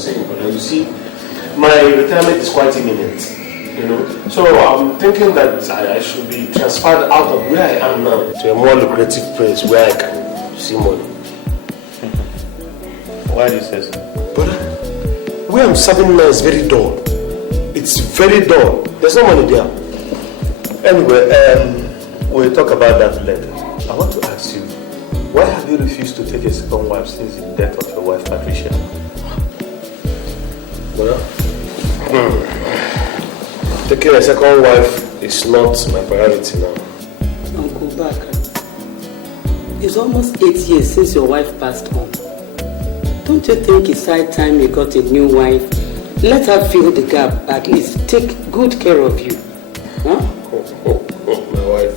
was saying, but you see, my retirement is quite imminent, you know. So I'm thinking that I should be transferred out of where I am now to a more lucrative place where I can see money. Why do you say so? But where I'm serving now is very dull. It's very dull. There's no money there. Anyway, we'll talk about that later. I want to ask you, why have you refused to take a second wife since the death of your wife, Patricia? Well, taking a second wife is not my priority now. Uncle Ubaka, it's almost 8 years since your wife passed on. Don't you think it's high time you got a new wife? Let her fill the gap, at least take good care of you. Huh? My wife.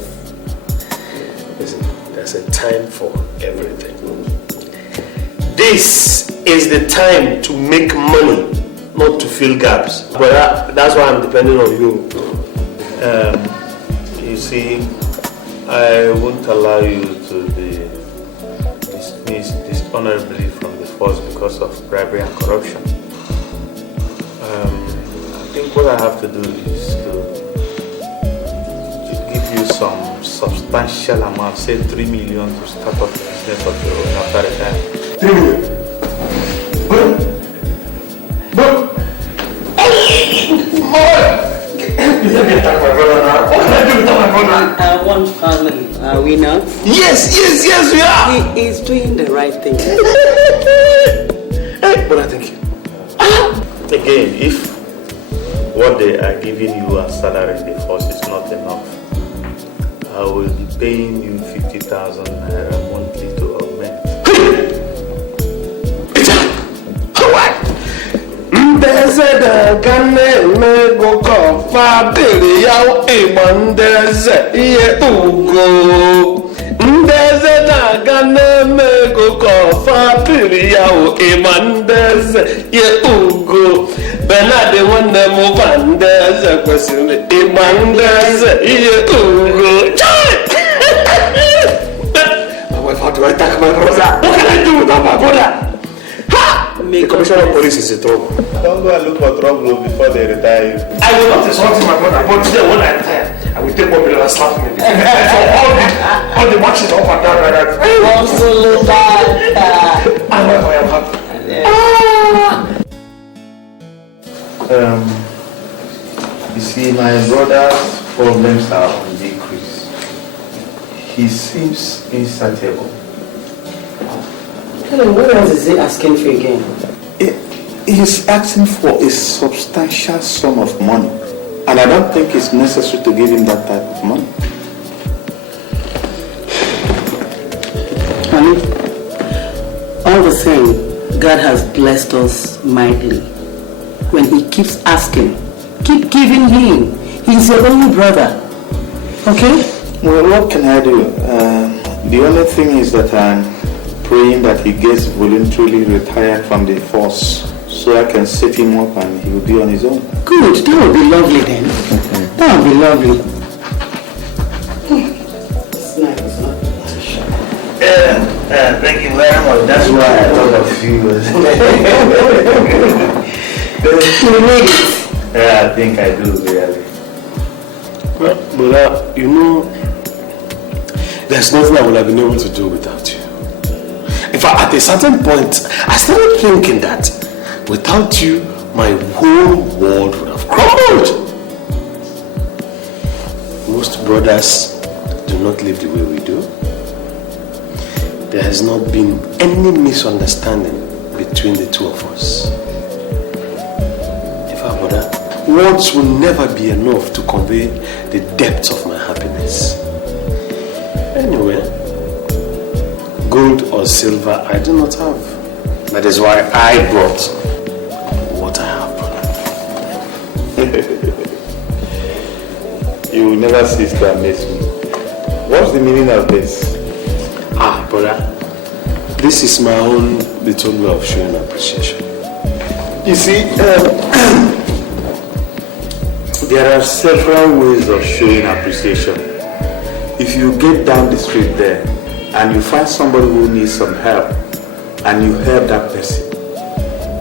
Listen, there's a time for everything. This is the time to make money, not to fill gaps. But that's why I'm depending on you. You see, I won't allow you to be dismissed dishonorably from the force because of bribery and corruption. I think what I have to do is to give you some substantial amount, say 3 million, to start up the business of your own after retirement. 3 million? But let me attack my brother now. What can I do without my brother? One family, are we not? Yes, we are. He is doing the right thing. But I thank you. Again, if what they are giving you as salary in the force is not enough, I will be paying you 50,000 naira monthly to augment. There's a gun me go call Fabili out a Mondays, ye Ugo. There's a gun me go call Fabili out a Mondays, ye Ugo. Bernard one move on, there's a question, a Mondays, ye Ugo. My wife, how do I attack my brother? What can I do without my brother? The commissioner of police is in trouble. Don't go and look for trouble before they retire you. I will not insult my brother, but today when I retire, I will take 1 million and slap him. So all the matches up and down like that. I know I am happy. You see, my brother's problems are on decrease. He seems insatiable. What else is he asking for again? He's asking for a substantial sum of money. And I don't think it's necessary to give him that type of money. Honey, all the same, God has blessed us mightily. When he keeps asking, keep giving him. He's your only brother. Okay? Well, what can I do? The only thing is that I'm praying that he gets voluntarily retired from the force so I can set him up and he will be on his own. Good, that would be lovely then. That would be lovely. It's nice, huh? Thank you very much. That's why I thought of you. You made it. Yeah, I think I do, really. Well, but you know, there's nothing I would have been able to do without you. In fact, at a certain point, I started thinking that without you, my whole world would have crumbled. Most brothers do not live the way we do. There has not been any misunderstanding between the two of us. In fact, brother, words will never be enough to convey the depths of my happiness. Anyway, gold or silver I do not have. That is why I brought what I have, brother. You will never cease to amaze me. What's the meaning of this? Brother, this is my own little way of showing appreciation. You see, there are several ways of showing appreciation. If you get down the street there and you find somebody who needs some help and you help that person,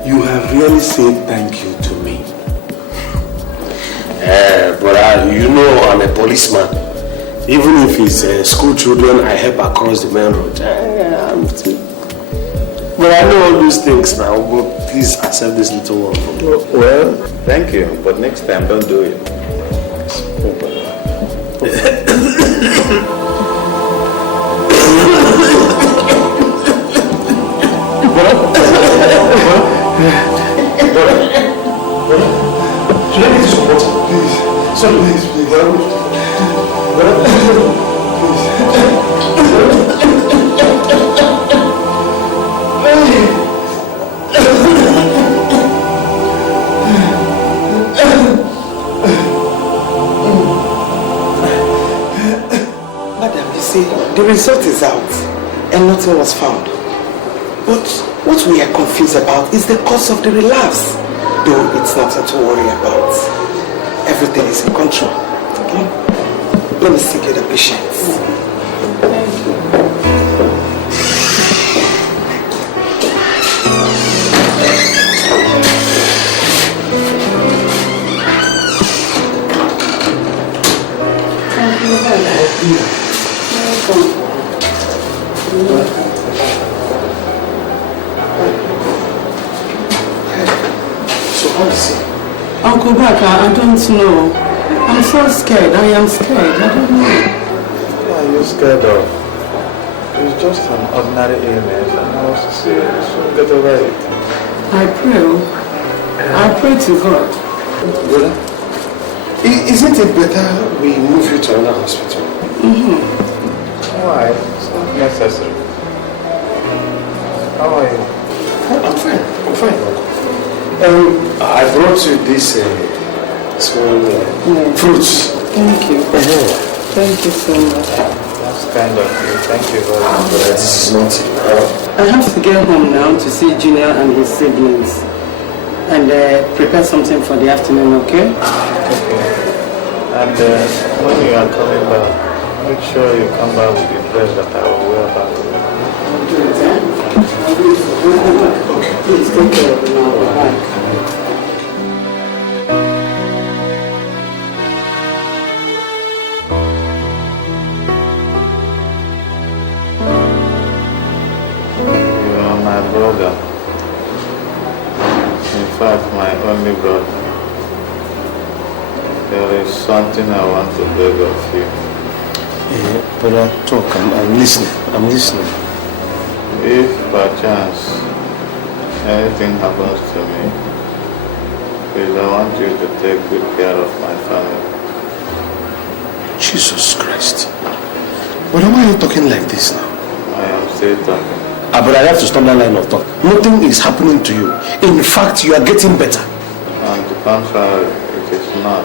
You have really said thank you to me. But you know I'm a policeman. Even if it's school children, I help across the main road. But I know all those things now, but please accept this little one from me. Well, thank you, but next time don't do it. Should I get you some water? Please. Sorry, please. Madam, you see, the result is out and nothing was found. But what we are confused about is the cause of the relapse. Though it's nothing to worry about. Everything is in control. Okay? Let me see you the patients. Uncle Ubaka, I don't know. I'm so scared. I am scared. I don't know. What are you scared of? It's just an ordinary illness, and I was serious. Soon get over it. I pray to God. Brother, isn't it better we move you to another hospital? Why? It's not necessary. How are you? I'm fine, Uncle. I brought you this small fruits. Thank you. Thank you so much. That's kind of you. Thank you very much. This is not it. I have to get home now to see Junior and his siblings and prepare something for the afternoon, okay? Okay. And when you are coming back, make sure you come back with the dress that I will wear back. Okay. Please take care of it now. Bye. My brother, in fact my only brother. There is something I want to beg of you. Brother, talk. I'm listening. If by chance anything happens to me, please I want you to take good care of my family. Jesus Christ. Brother, why are you talking like this now? I am still talking. But I have to stop that line of talk. Nothing is happening to you. In fact, you are getting better. On the contrary, it is not.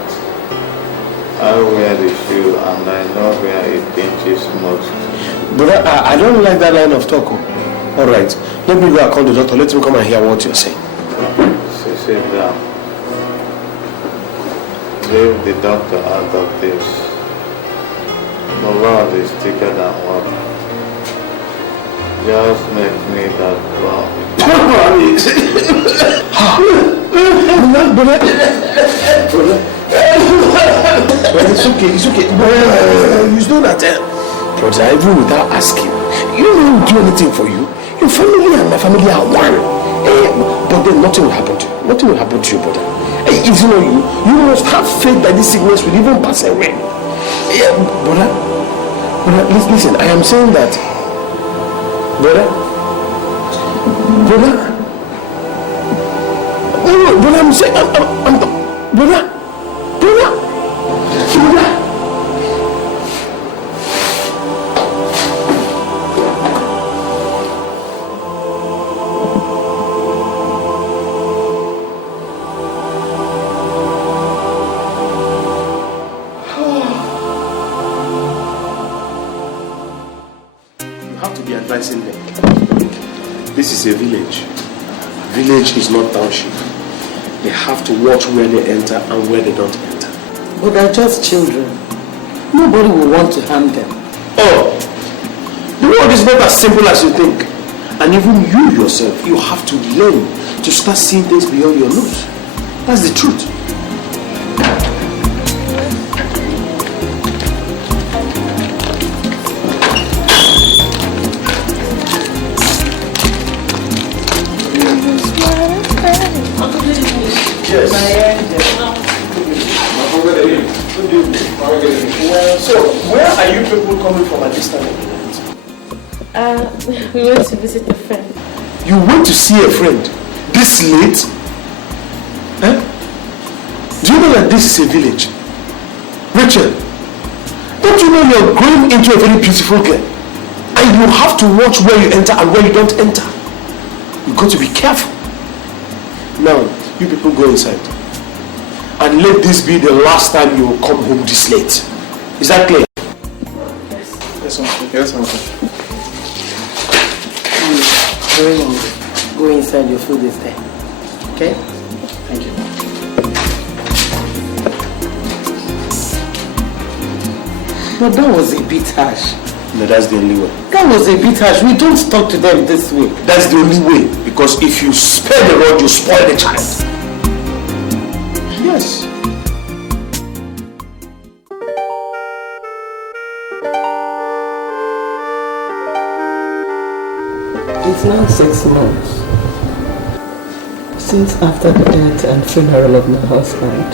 I wear the shoe and I know where it pinches most. Brother, I don't like that line of talk. Alright, let me go and call the doctor. Let him come and hear what you're saying. Sit down. Leave the doctor out of this. The world is thicker than water. Just make me that wrong. Brother, it's okay. You know that, brother, even without asking, you don't do anything for you. Your family and my family are one. But then nothing will happen to you. Nothing will happen to you, brother. If you know you must have faith that this sickness will even pass away. Brother, listen, I am saying that. Brother, I'm saying, brother. You have to be advising them. This is a village. Village is not township. They have to watch where they enter and where they don't enter. But they're just children. Nobody will want to harm them. Oh, the world is not as simple as you think. And even you yourself, you have to learn to start seeing things beyond your nose. That's the truth. Yes. So, where are you people coming from at this time of the night? We went to visit a friend. You went to see a friend this late? Eh? Do you know that this is a village? Rachael, don't you know you're going into a very beautiful girl? And you have to watch where you enter and where you don't enter. You've got to be careful. Now, you people go inside. And let this be the last time you will come home this late. Is that clear? Yes. Yes, uncle. Yes, uncle. Very hungry. Go inside, your food is there. Okay? Thank you. But that was a bit harsh. No, that's the only way. That was a bit harsh. We don't talk to them this way. That's the only way. Because if you spare the rod, you spoil the child. Yes. It's now 6 months since after the death and funeral of my husband.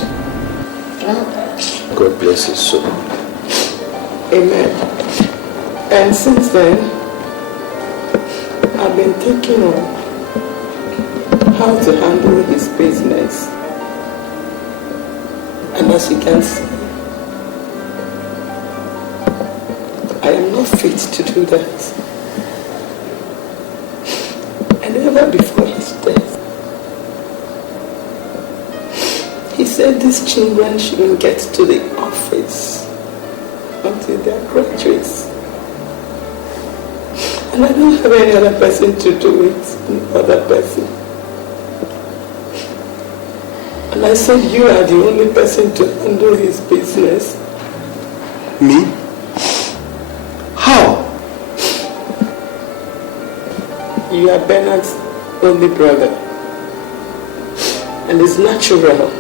God bless his soul. Amen. And since then, I've been thinking on how to handle his business. And as you can see, I am not fit to do that. And ever before his death, he said these children shouldn't get to the office until they are graduates. And I don't have any other person to do it, no other person. And I said, you are the only person to handle his business. Me? How? You are Bernard's only brother. And it's natural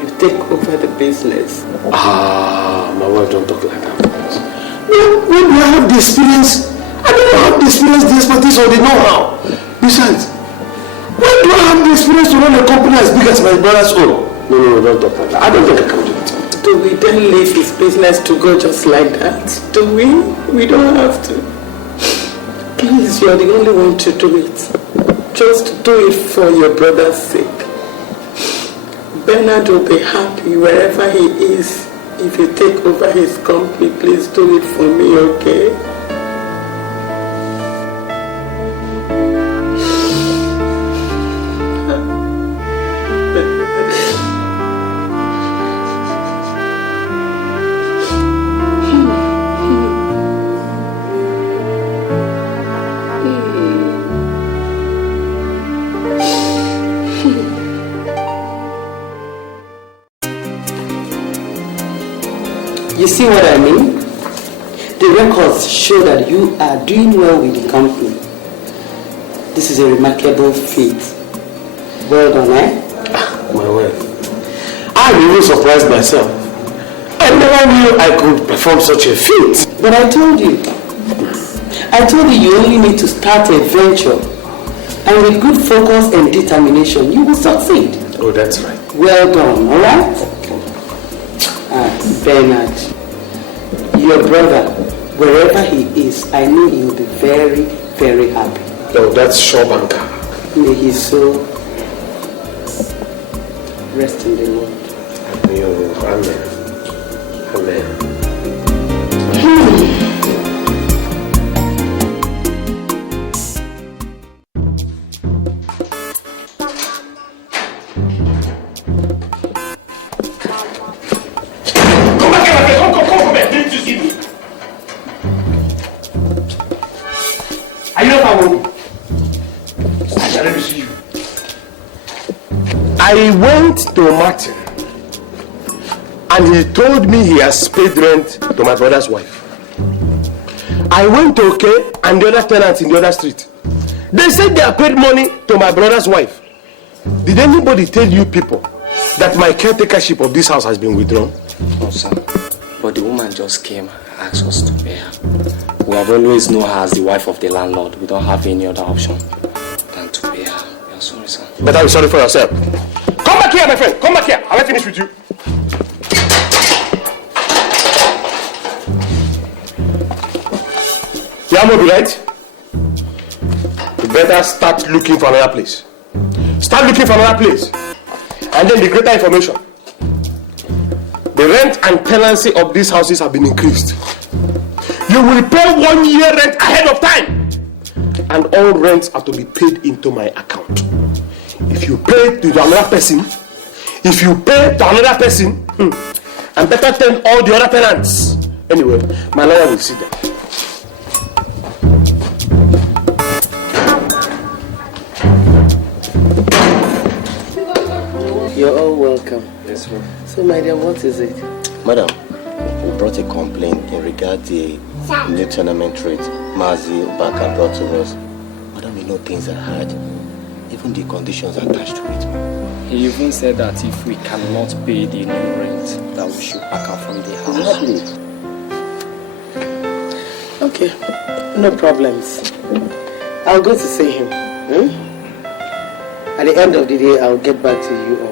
you take over the business. My wife don't talk like that. When do I have the experience? I don't have the experience, the expertise, or the know-how. Besides, when do I have the experience to run a company as big as my brother's own? No, don't talk like that. I don't think I can do it. Do we then leave his business to go just like that? Do we? We don't have to. Please, you're the only one to do it. Just do it for your brother's sake. Bernard will be happy wherever he is. If you take over his company, please do it for me, okay? You see what I mean? The records show that you are doing well with the company. This is a remarkable feat. Well done, eh? My wife. I'm even surprised myself. I never knew I could perform such a feat. But I told you you only need to start a venture. And with good focus and determination, you will succeed. Oh, that's right. Well done, alright? Bernard, your brother, wherever he is, I know he will be very, very happy. No, that's sure, banker. May his soul rest in the Lord. Amen. Amen. I went to Martin and he told me he has paid rent to my brother's wife. I went to OK and the other tenants in the other street. They said they have paid money to my brother's wife. Did anybody tell you people that my caretakership of this house has been withdrawn? No, sir. But the woman just came and asked us to pay her. We have always known her as the wife of the landlord. We don't have any other option than to pay her. We are sorry, sir. Better be sorry for yourself. Come back here, my friend. Come back here. I'll finish with you. Yamobi, right? You better start looking for another place. Start looking for another place. And then the greater information. The rent and tenancy of these houses have been increased. You will pay 1 year rent ahead of time. And all rents are to be paid into my account. If you pay to another person, and better tell all the other tenants. Anyway, my lawyer will see them. You're all welcome. Yes, ma'am. So, my dear, what is it? Madam, we brought a complaint in regard to the new tournament rate Mazi Ubaka brought to us. Madam, we know things are hard. Even the conditions attached to it. He even said that if we cannot pay the new rent, that we should pack out from the house. Okay, no problems. I'll go to see him. At the end of the day, I'll get back to you all.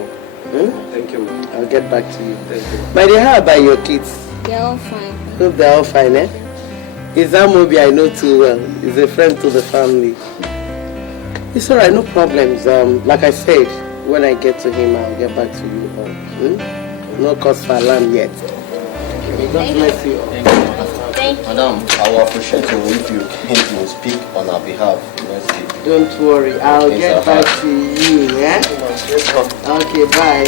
Thank you, ma'am. I'll get back to you. Thank you. My dear, how about your kids? They're all fine. Hope they're all fine, eh? Izamobi I know too well. He's a friend to the family. It's alright, no problems. Like I said, when I get to him, I'll get back to you all. No cause for alarm yet. God bless you all. Thank you. Madam, I will appreciate you if you came to speak on our behalf. Don't worry, I'll get back to you, yeah? Okay, bye.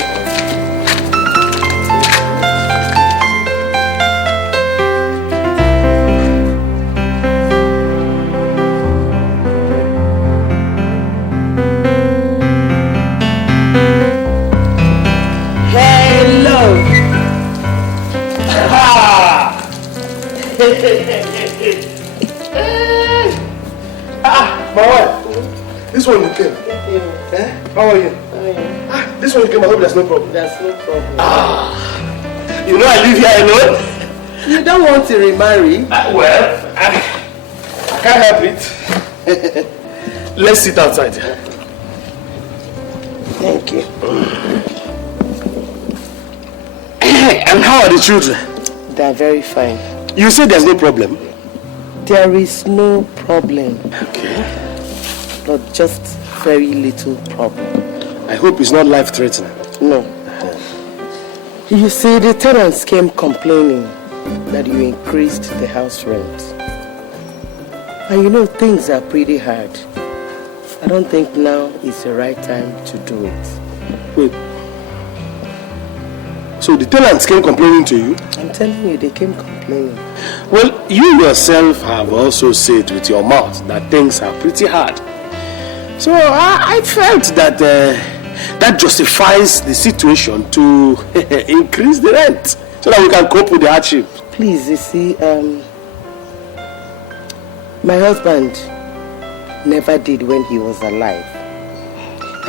My wife, this one you came. Eh? How are you? This one you came, I hope there's no problem. There's no problem. You know I live here alone? You don't want to remarry? Well, I can't help it. Let's sit outside. Thank you. And how are the children? They're very fine. You say there's no problem? There is no problem. Okay. But just very little problem. I hope it's not life-threatening. No. You see, the tenants came complaining that you increased the house rent. And you know, things are pretty hard. I don't think now is the right time to do it. Wait. So the tenants came complaining to you? I'm telling you, they came complaining. Well, you yourself have also said with your mouth that things are pretty hard. So I felt that that justifies the situation to increase the rent so that we can cope with the hardship. Please, you see, my husband never did when he was alive.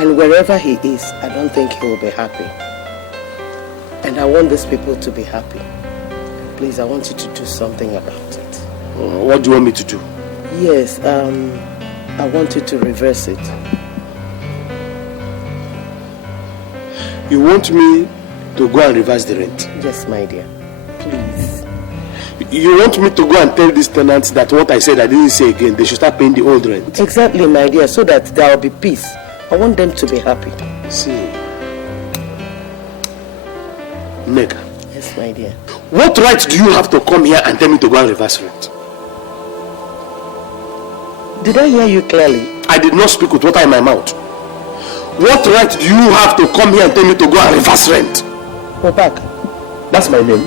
And wherever he is, I don't think he will be happy. And I want these people to be happy. Please, I want you to do something about it. What do you want me to do? Yes, I want you to reverse it. You want me to go and reverse the rent? Yes, my dear. Please. You want me to go and tell these tenants that what I said I didn't say again, they should start paying the old rent? Exactly, my dear, so that there will be peace. I want them to be happy. See, Nega. Yes, my dear. What right do you have to come here and tell me to go and reverse rent? Did I hear you clearly? I did not speak with water in my mouth. What right do you have to come here and tell me to go and reverse rent? Ubaka. That's my name.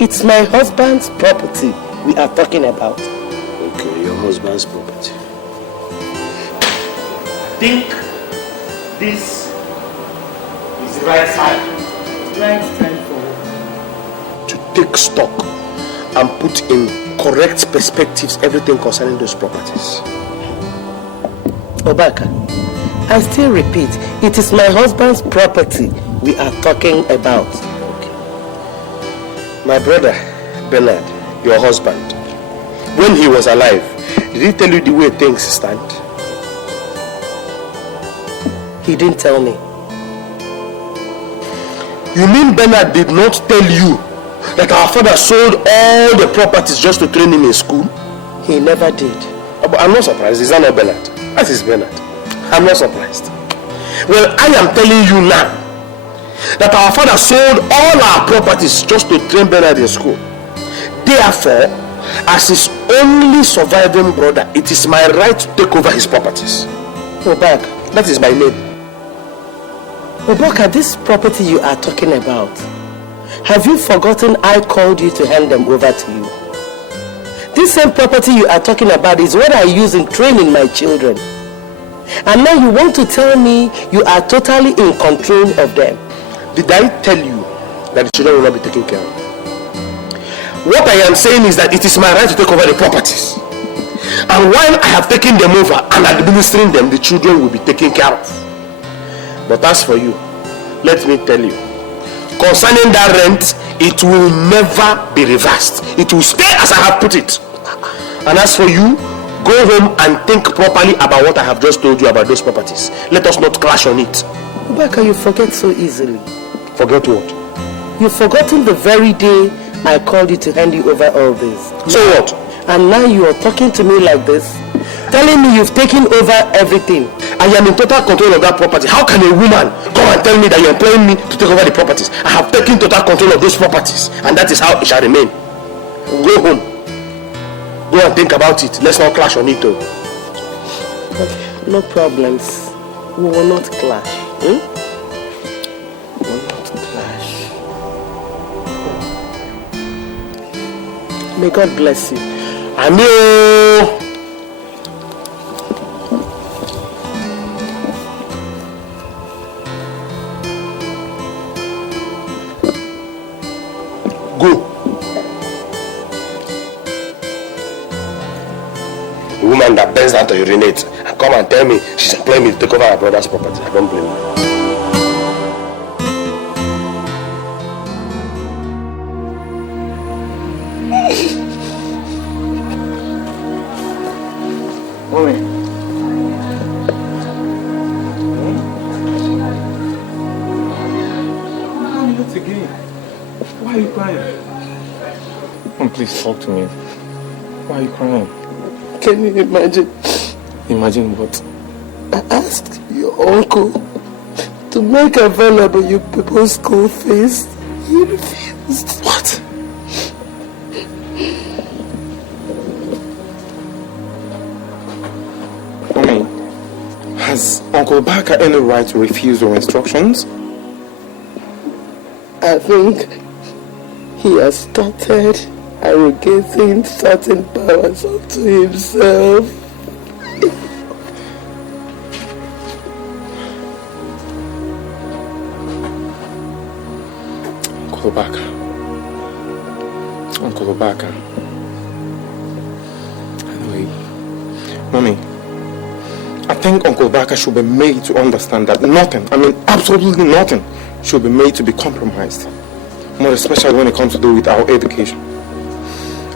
It's my husband's property we are talking about. Okay, your husband's property. I think this is the right time. Right time for to take stock and put in correct perspectives everything concerning those properties. Ubaka, I still repeat, it is my husband's property we are talking about. Okay. My brother, Bernard, your husband, when he was alive, did he tell you the way things stand? He didn't tell me. You mean Bernard did not tell you that our father sold all the properties just to train him in school? He never did. But I'm not surprised. Is that not Bernard? That is Bernard. I'm not surprised. Well, I am telling you now that our father sold all our properties just to train Bernard in school. Therefore, as his only surviving brother, it is my right to take over his properties. Ubaka, that is my name. Ubaka, this property you are talking about, have you forgotten I called you to hand them over to you? This same property you are talking about is what I use in training my children. And now you want to tell me you are totally in control of them. Did I tell you that the children will not be taken care of? What I am saying is that it is my right to take over the properties. And while I have taken them over and administering them, the children will be taken care of. But as for you, let me tell you, concerning that rent, it will never be reversed. It will stay as I have put it. And as for you, go home and think properly about what I have just told you about those properties. Let us not clash on it. Ubaka, you forget so easily. Forget what? You've forgotten the very day I called you to hand you over all this. So what? And now you are talking to me like this, telling me you've taken over everything. I am in total control of that property. How can a woman come and tell me that you're employing me to take over the properties? I have taken total control of those properties, and that is how it shall remain. Go home. Go and think about it. Let's not clash on it though. Okay, no problems. We will not clash. We will not clash. May God bless you. Amen. Go. The woman that bends down to urinate and come and tell me she's employing me to take over her brother's property. I don't blame her. Mommy. Not again. Why are you crying? Mom, please talk to me. Why are you crying? Can you imagine? Imagine what? I asked your uncle to make available your people's school fees. He refused. What? Mommy, has Uncle Ubaka any right to refuse your instructions? I think he has started arrogating certain powers unto himself. Uncle Ubaka. Anyway, Mommy, I think Uncle Ubaka should be made to understand that nothing, absolutely nothing, should be made to be compromised. More especially when it comes to do with our education.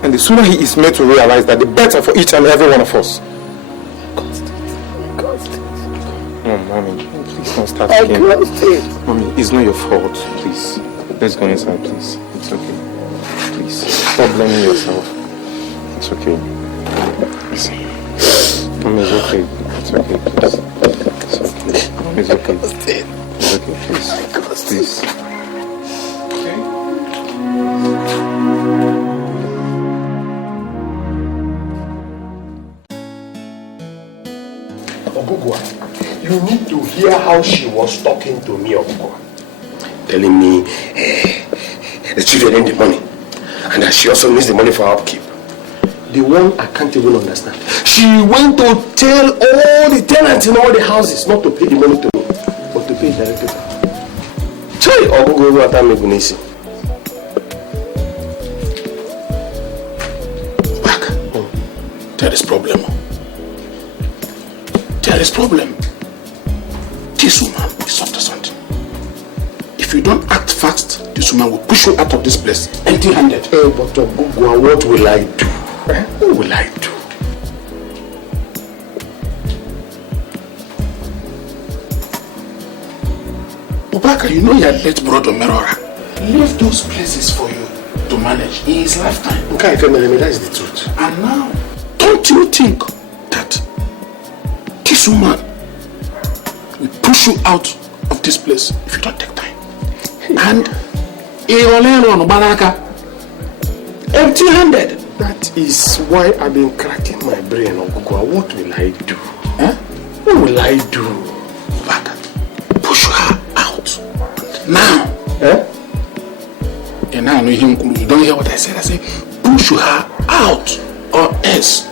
And the sooner he is made to realize that, the better for each and every one of us. Mommy, please don't start again. Mommy, it's not your fault. Please, let's go inside, please. It's okay. Please, stop blaming yourself. It's okay. Listen. Mommy, it's okay. It's okay, please. It's okay. Mommy, it's okay. It's okay, please. Please. You need to hear how she was talking to me, Ogugwa. Telling me the children need the money. And that she also needs the money for her upkeep. The one I can't even understand. She went to tell all the tenants in all the houses not to pay the money to me, but to pay directly to her. Chai, Ogugwa, what I'm making easy. Back. There is problem. There is problem. If you don't act fast, this woman will push you out of this place empty-handed. Hey, but Ogugu, what will I do? What will I do? Ubaka, you know you had let Brother Merora leave those places for you to manage in his lifetime. Okay, that is the truth. And now, don't you think that this woman will push you out of this place if you don't take time? And empty-handed. That is why I've been cracking my brain, Ogugu. What will I do? Huh? What will I do? Ubaka, push her out. Now. Eh? And now you don't hear what I said. I say, push her out, or else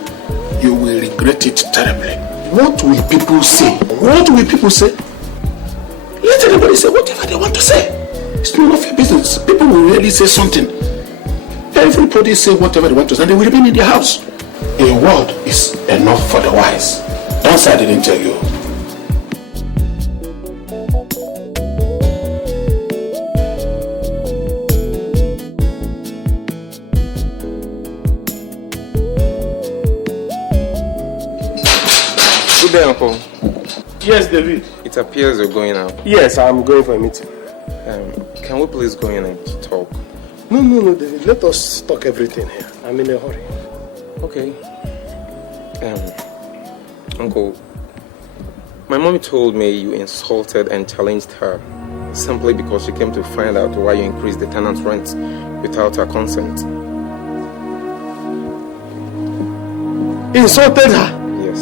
you will regret it terribly. What will people say? What will people say? Let everybody say whatever they want to say. It's none of your business. People will really say something. Everybody say whatever they want to say, and they will remain in their house. A word is enough for the wise. Don't say I didn't tell you. Good day, Uncle. Yes, David. It appears you're going out. Yes, I'm going for a meeting. Can we please go in and talk? No, David. Let us talk everything here. I'm in a hurry. Okay. Uncle, my mommy told me you insulted and challenged her simply because she came to find out why you increased the tenant's rent without her consent. Insulted her? Yes.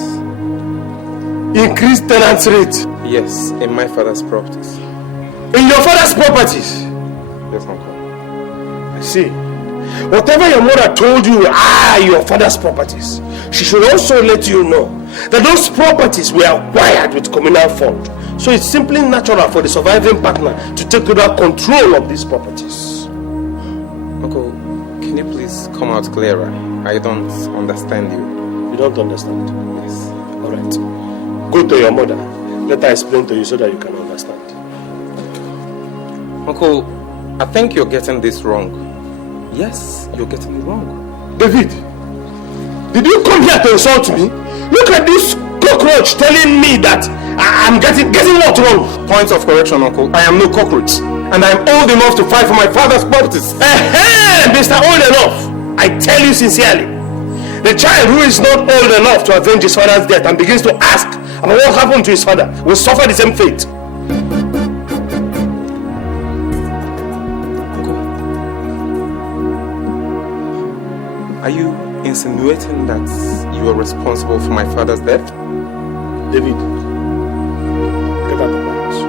Increased tenant's rate? Yes, in my father's properties. In your father's properties? Yes, Uncle. I see. Whatever your mother told you are your father's properties, she should also let you know that those properties were acquired with communal fund. So it's simply natural for the surviving partner to take over control of these properties. Uncle, can you please come out clearer? I don't understand you. You don't understand? Yes. Alright. Go to your mother. Let her explain to you so that you can understand. Uncle, I think you're getting this wrong. Yes, you're getting it wrong. David, did you come here to insult me? Look at this cockroach telling me that I'm getting what wrong? Point of correction, Uncle. I am no cockroach. And I'm old enough to fight for my father's properties. Mr. Old Enough, I tell you sincerely, the child who is not old enough to avenge his father's death and begins to ask about what happened to his father will suffer the same fate. Are you insinuating that you are responsible for my father's death? David, get out of my house.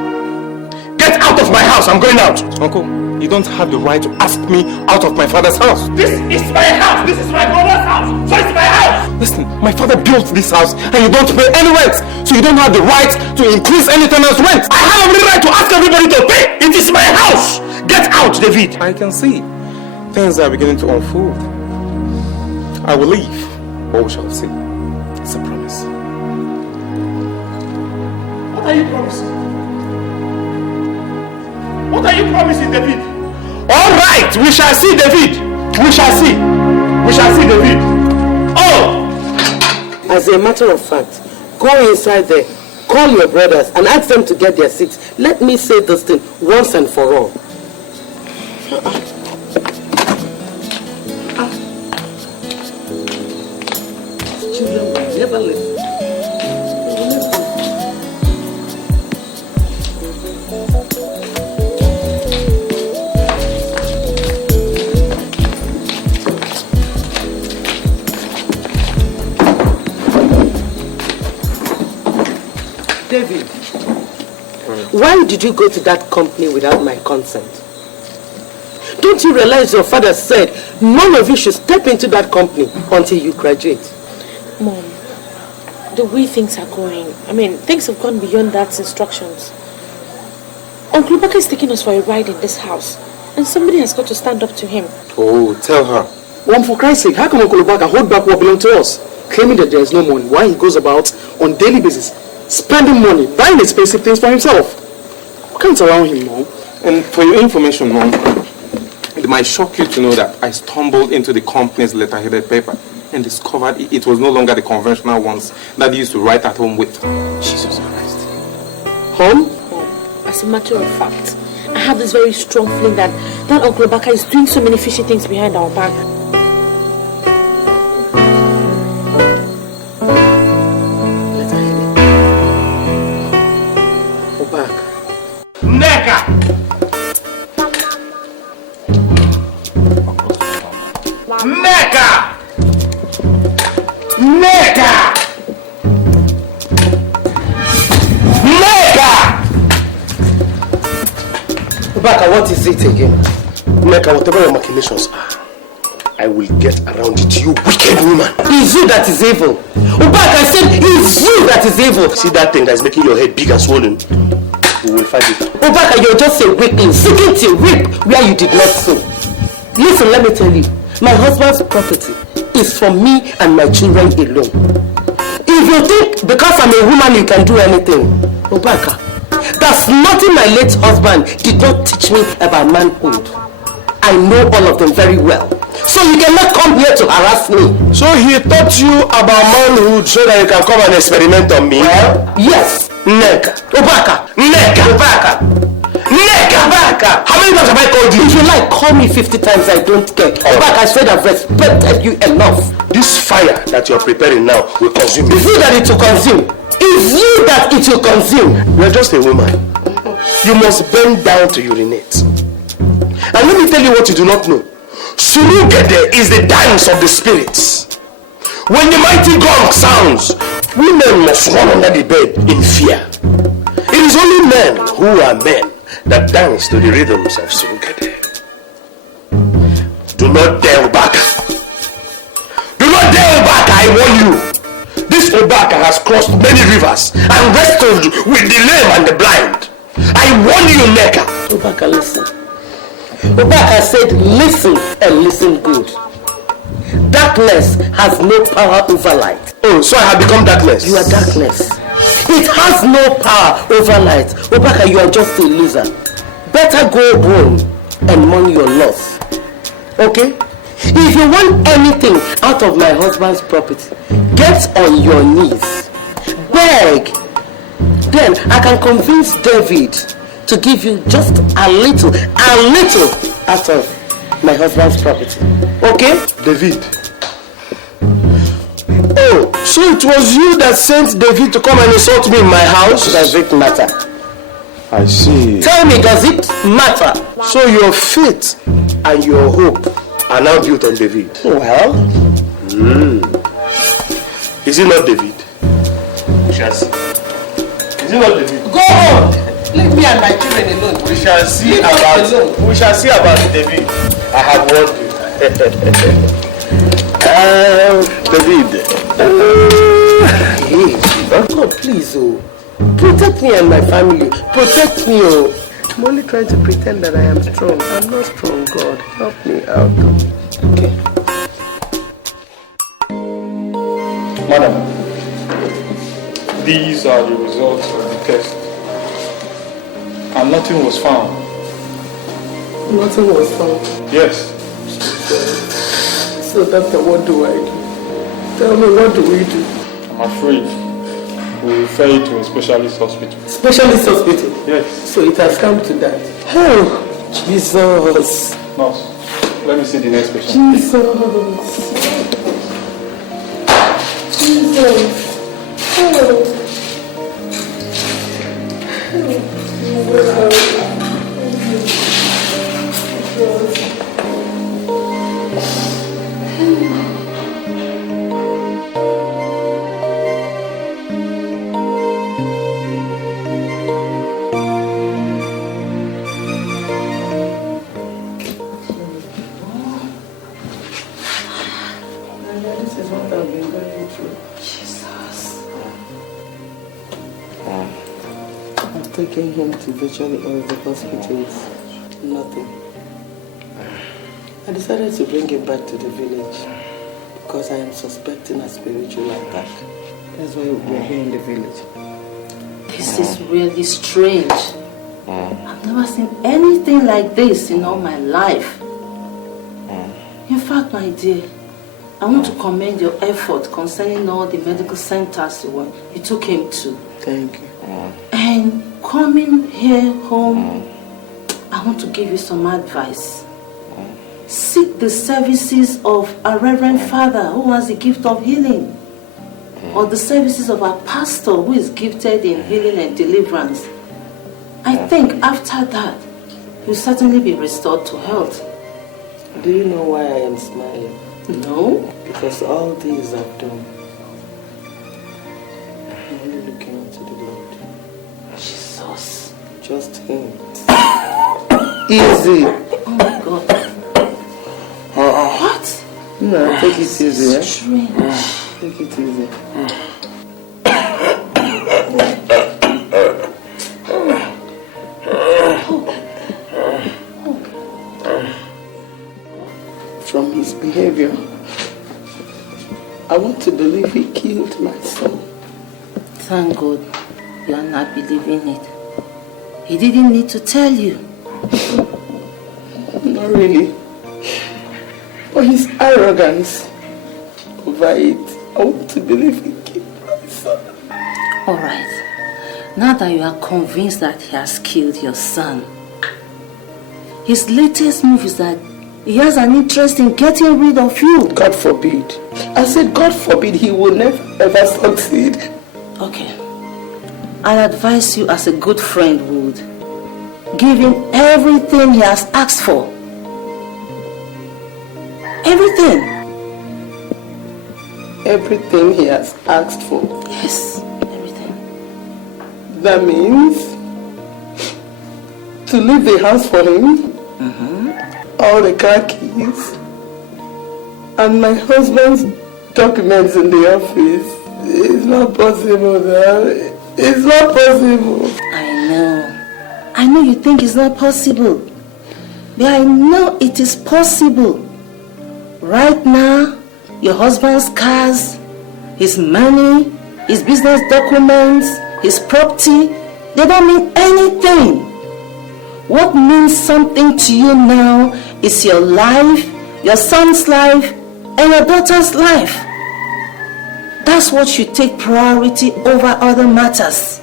Get out of my house! I'm going out! Uncle, you don't have the right to ask me out of my father's house. This is my house! This is my brother's house! So it's my house! Listen, my father built this house and you don't pay any rent. So you don't have the right to increase any tenant's rent. I have every right to ask everybody to pay! It is my house! Get out, David! I can see. Things are beginning to unfold. I will leave, but we shall see. It's a promise. What are you promising? What are you promising, David? All right, we shall see, David. We shall see. We shall see, David. Oh! As a matter of fact, go inside there, call your brothers and ask them to get their seats. Let me say this thing once and for all. Children will never listen. David, why did you go to that company without my consent? Don't you realize your father said none of you should step into that company until you graduate? Mom, the way things are going, things have gone beyond Dad's instructions. Uncle Ubaka is taking us for a ride in this house, and somebody has got to stand up to him. Oh, tell her. For Christ's sake, how can Uncle Ubaka hold back what belongs to us? Claiming that there is no money, while he goes about on daily basis, spending money, buying expensive things for himself. We can't allow him, Mom. And for your information, Mom, it might shock you to know that I stumbled into the company's letter-headed paper and discovered it was no longer the conventional ones that they used to write at home with. Jesus Christ. Home? As a matter of fact, I have this very strong feeling that Uncle Ubaka is doing so many fishy things behind our back. Neka! Neka! Neka! Neka! Ubaka, what is it again? Neka, whatever your machinations are, I will get around it, you wicked woman. It's you that is evil. Ubaka, I said it's you that is evil. See that thing that is making your head big and swollen? We will fight it. Ubaka, you're just a weakling, seeking to reap where you did not sow. Listen, let me tell you, my husband's property is for me and my children alone. If you think because I'm a woman you can do anything, Ubaka, that's nothing my late husband did not teach me about manhood. I know all of them very well. So you cannot come here to harass me. So he taught you about manhood so that you can come and experiment on me? Well, yes. Neka. Ubaka. Neka. Ubaka. Neka. Ubaka. How many times have I called you? If you like, call me 50 times, I don't care. Ubaka, I said I've respected you enough. This fire that you're preparing now will consume you. It's you that it will consume. It's you that it will consume. You're just a woman. You must bend down to urinate. And let me tell you what you do not know. Surugede is the dance of the spirits. When the mighty gong sounds, women must run under the bed in fear. It is only men who are men that dance to the rhythms of Surugede. Do not dare Ubaka. Do not dare Ubaka, I warn you. This Ubaka has crossed many rivers and wrestled with the lame and the blind. I warn you, Neka. Ubaka, listen. Ubaka said, listen and listen good. Darkness has no power over light. Oh, so I have become darkness? You are darkness. It has no power over light. Ubaka, you are just a loser. Better go home and mourn your loss. Okay? If you want anything out of my husband's property, get on your knees. Beg. Then I can convince David to give you just a little out of my husband's property. Okay? David. Oh, so it was you that sent David to come and insult me in my house? Does it matter? I see. Tell me, does it matter? So your faith and your hope are now built on David? Well. Is it not David? We shall see. Is it not David? Go on! Leave me and my children alone. We shall see about David. I have warned you. David. God, please, protect me and my family. Protect me, I'm only trying to pretend that I am strong. I'm not strong, God. Help me out. Okay. Madam, these are the results of the test. And nothing was found. Nothing was found? Yes. So, doctor, what do I do? Tell me, what do we do? I'm afraid we'll refer you to a specialist hospital. Specialist hospital? Yes. So it has come to that. Oh, Jesus. Nurse, let me see the next patient. Jesus. Oh. Taking him to virtually all the hospitals. Nothing. I decided to bring him back to the village because I am suspecting a spiritual attack. That's why we're here in the village. This is really strange. I've never seen anything like this in all my life. In fact, my dear, I want to commend your effort concerning all the medical centers you took him to. Thank you. And coming here home, I want to give you some advice. Seek the services of a reverend father who has the gift of healing, or the services of a pastor who is gifted in healing and deliverance. I think after that, you'll certainly be restored to health. Do you know why I am smiling? No. Because all these I've done, I'm only looking to the Lord. Jesus. Just Him. Easy. Oh my God. What? No, take it easy. Strange. Take it easy. From his behavior, I want to believe he killed my son. Thank God you are not believing it. He didn't need to tell you. Not really. But his arrogance over it, I want to believe he killed my son. Alright. Now that you are convinced that he has killed your son, his latest move is that he has an interest in getting rid of you. God forbid. I said God forbid, he will never ever succeed. Okay. I advise you as a good friend would. Give him everything he has asked for. Everything. Everything he has asked for. Yes, everything. That means to leave the house for him, all the car keys, and my husband's documents in the office. It's not possible, Dad. It's not possible. I know you think it's not possible, but I know it is possible. Right now, your husband's cars, his money, his business documents, his property, they don't mean anything. What means something to you now is your life, your son's life, and your daughter's life. That's what should take priority over other matters.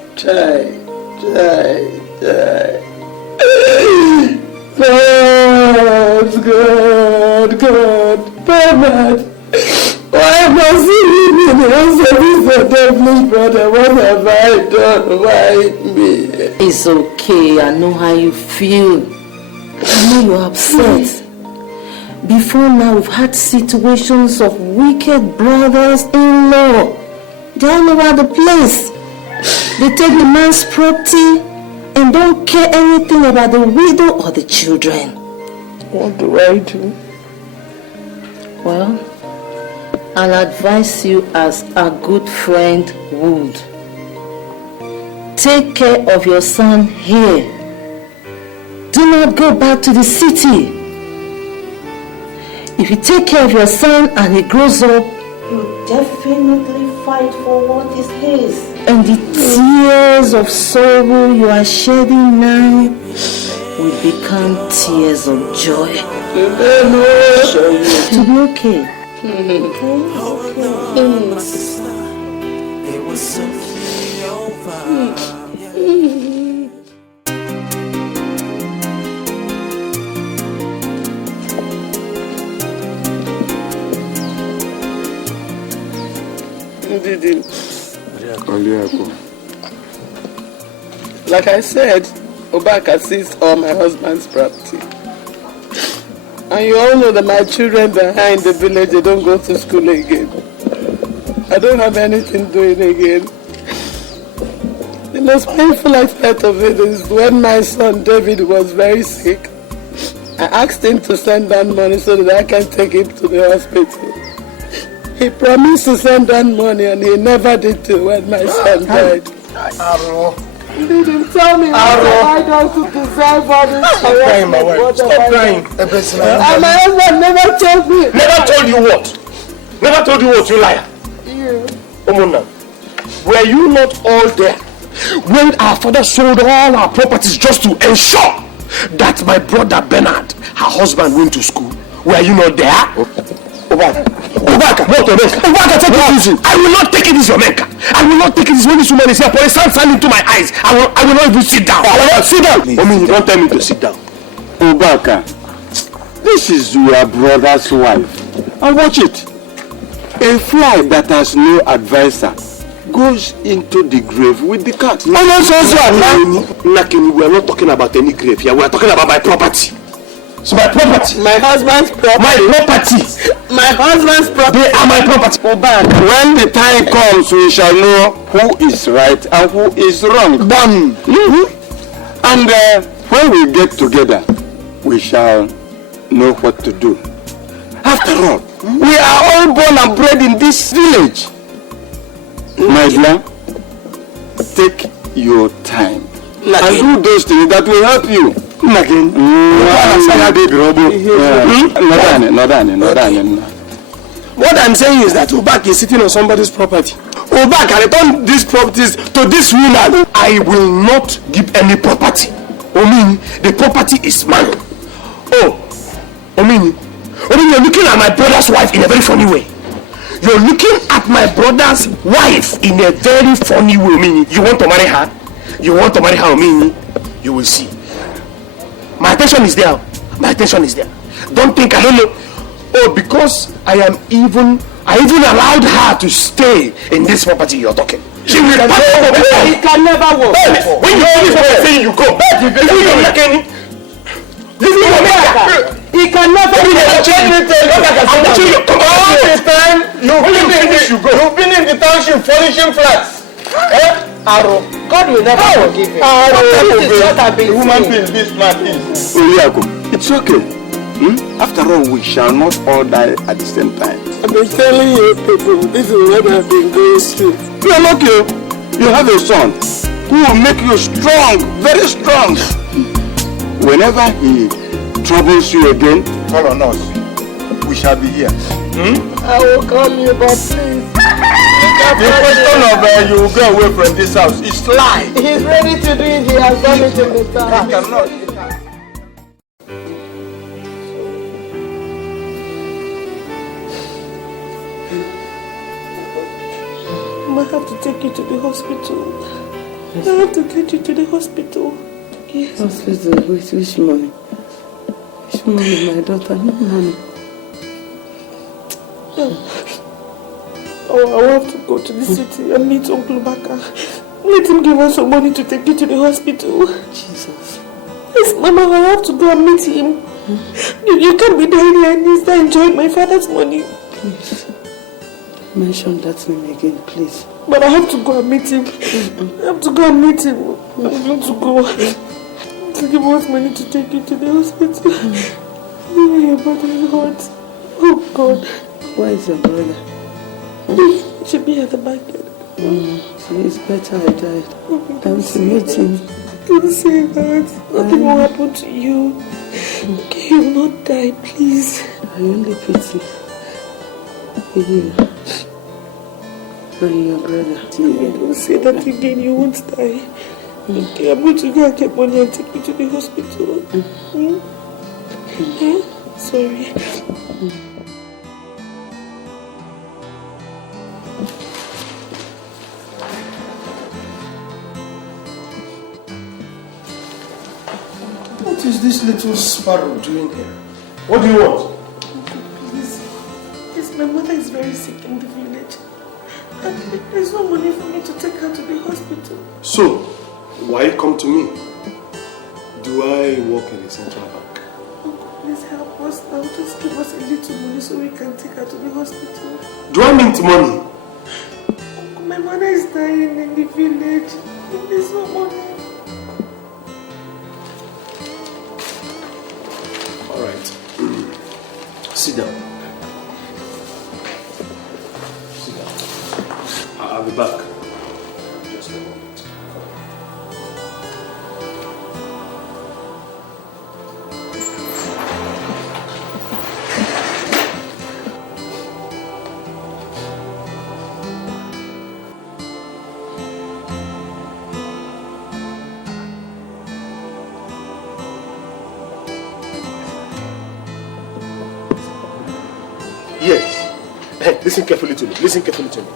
God. Bernard, why must you leave me in the hands of this devilish brother? What have I done? Why me? It's okay, I know how you feel. I know you're upset. Before now, we've had situations of wicked brothers-in-law. They're all over the place. They take the man's property and don't care anything about the widow or the children. What do I do? Well, I'll advise you as a good friend would. Take care of your son here. Do not go back to the city. If you take care of your son and he grows up, he'll definitely fight for what is his. And the tears of sorrow you are shedding now will become tears of joy. To be okay. It was simply over. Like I said, Ubaka seized all my husband's property. And you all know that my children behind the village, they don't go to school again. I don't have anything doing again. The most painful aspect of it is when my son David was very sick, I asked him to send down money so that I can take him to the hospital. He promised to send down money and he never did to when my son died. He didn't tell me what I done to deserve all this. Stop crying, my wife. Stop crying. And my husband never told me. Never told you what? Never told you what, you liar? You. Omona, were you not all there When our father sold all our properties just to ensure that my brother Bernard, her husband, went to school, were you not there? Ubaka, take it easy. I will not take it easy, Omenka. I will not take it easy when this woman is here. For a sun into my eyes. I will not even sit down. I will not sit down. Omi, don't tell me to sit down. Ubaka, this is your brother's wife. And watch it. A fly that has no advisor goes into the grave with the cat. We are not talking about any grave here. We are talking about my property. So my property. My husband's property. My property. My husband's property. They are my property. Ubaka, when the time comes, we shall know who is right and who is wrong. Done. And when we get together, we shall know what to do. After all, we are all born and bred in this village. My dear, take your time and do those things that will help you. What I'm saying is that Ubaka is sitting on somebody's property. Ubaka, return these properties to this woman. I will not give any property. Omini, the property is mine. Oh, Omini, you're looking at my brother's wife in a very funny way. You're looking at my brother's wife in a very funny way, Omini. You want to marry her? You want to marry her, Omini? You will see. My attention is there. My attention is there. Don't think I don't know. Oh, because I even allowed her to stay in this property you're talking. She will pack up. It can never work. When you always say you go. He can never be all the time you've been in the township furnishing flats. Arrow. God will never forgive you. The woman feels this man is. It's okay. After all, we shall not all die at the same time. I've been telling you people, this is what I've been going through. You are lucky. You have a son who will make you strong, very strong. Whenever he troubles you again, call on us. We shall be here. I will call you, but please. The question of you will go away from this house is lie. He's ready to do it. He has done it in the town. He cannot. I have to take you to the hospital. I have to get you to the hospital. Yes. Hospital? Which money? Which money, my daughter? No money. Oh, I have to go to the city and meet Uncle Ubaka. Let him give us some money to take you to the hospital. Jesus. Yes, Mama, I have to go and meet him. You can't be dying here and he's enjoying my father's money. Please. Mention that name again, please. But I have to go and meet him. I have to go and meet him. I'm going to go. To give us money to take you to the hospital. Your body is hot. Oh, God. Where is your brother? He should be at the market. It's better I died than to meet him. Don't say that. Nothing will happen to you. Okay, you will not die, please. I only pity you and your brother. Don't say that again, you won't die. Okay, I'm going to go and get money and take you to the hospital. Sorry. What is this little sparrow doing here? What do you want? Please. Yes, my mother is very sick in the village. And there's no money for me to take her to the hospital. So, why come to me? Do I work in the central bank? Uncle, please help us now. Just give us a little money so we can take her to the hospital. Do I mint money? Uncle, my mother is dying in the village. There's no money. Alright. Sit down. Sit down. I'll be back. Just a moment. Yes. Hey, listen carefully to me. Listen carefully to me.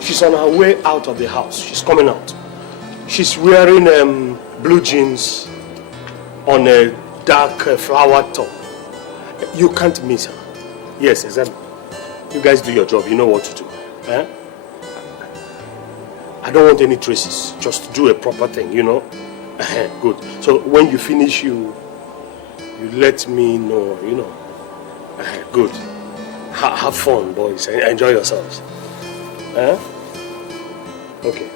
She's on her way out of the house. She's coming out. She's wearing blue jeans on a dark flower top. You can't miss her. Yes, exactly. You guys do your job. You know what to do. Eh? I don't want any traces. Just do a proper thing, you know? Good. So when you finish, you let me know, you know? Good. Have fun, boys. Enjoy yourselves. Okay.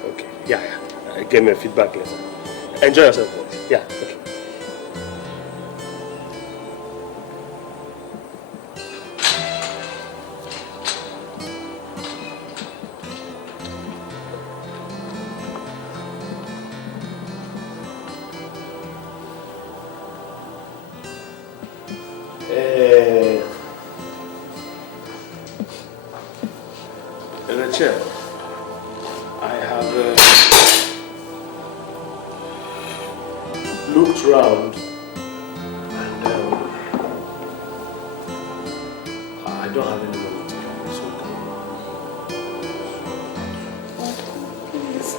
Yeah. Give me a feedback later. Enjoy yourself, boys. Yeah, okay. Rachael, I have looked round and I don't have any money to give you, so Please,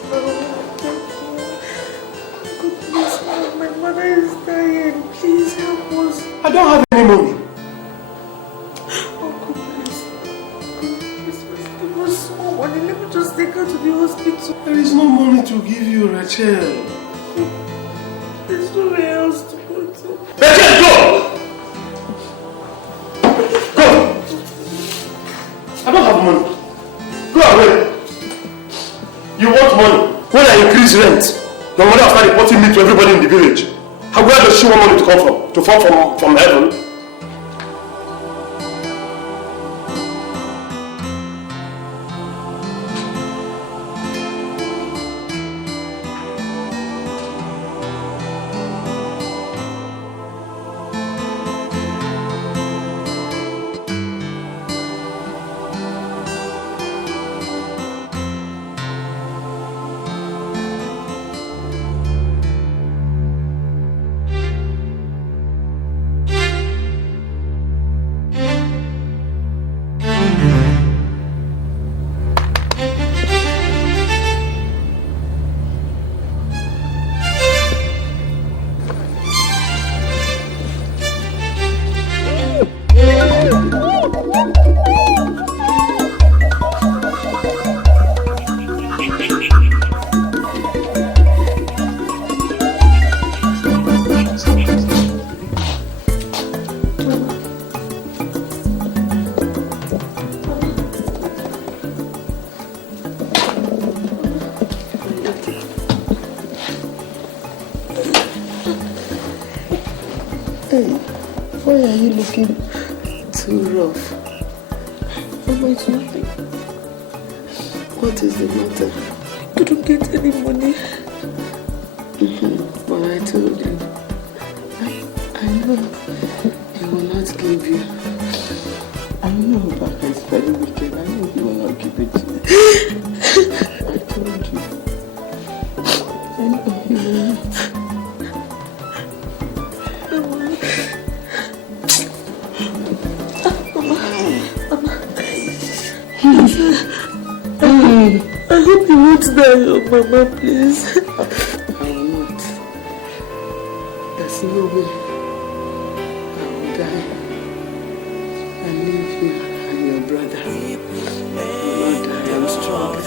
Lord, my mother is dying. Please help us. I don't have any money. Let me just take her to the hospital. There is no money to give you, Rachael. There's nowhere else to go to. Rachael, go! Go! I don't have money. Go away. You want money? When I increase rent, your mother will start reporting me to everybody in the village. Where does she want money to come from? To fall from heaven? Why are you looking too rough? Mama, it's nothing. What is the matter? I couldn't get any money. But I told you. I know he will not give you. I know Ubaka is very wicked. I know he will not give it to you. I told you. I know he will not. I hope you won't die, Mama, please. I will not. There's no way I will die and leave you and your brother. Lord, I am strong. I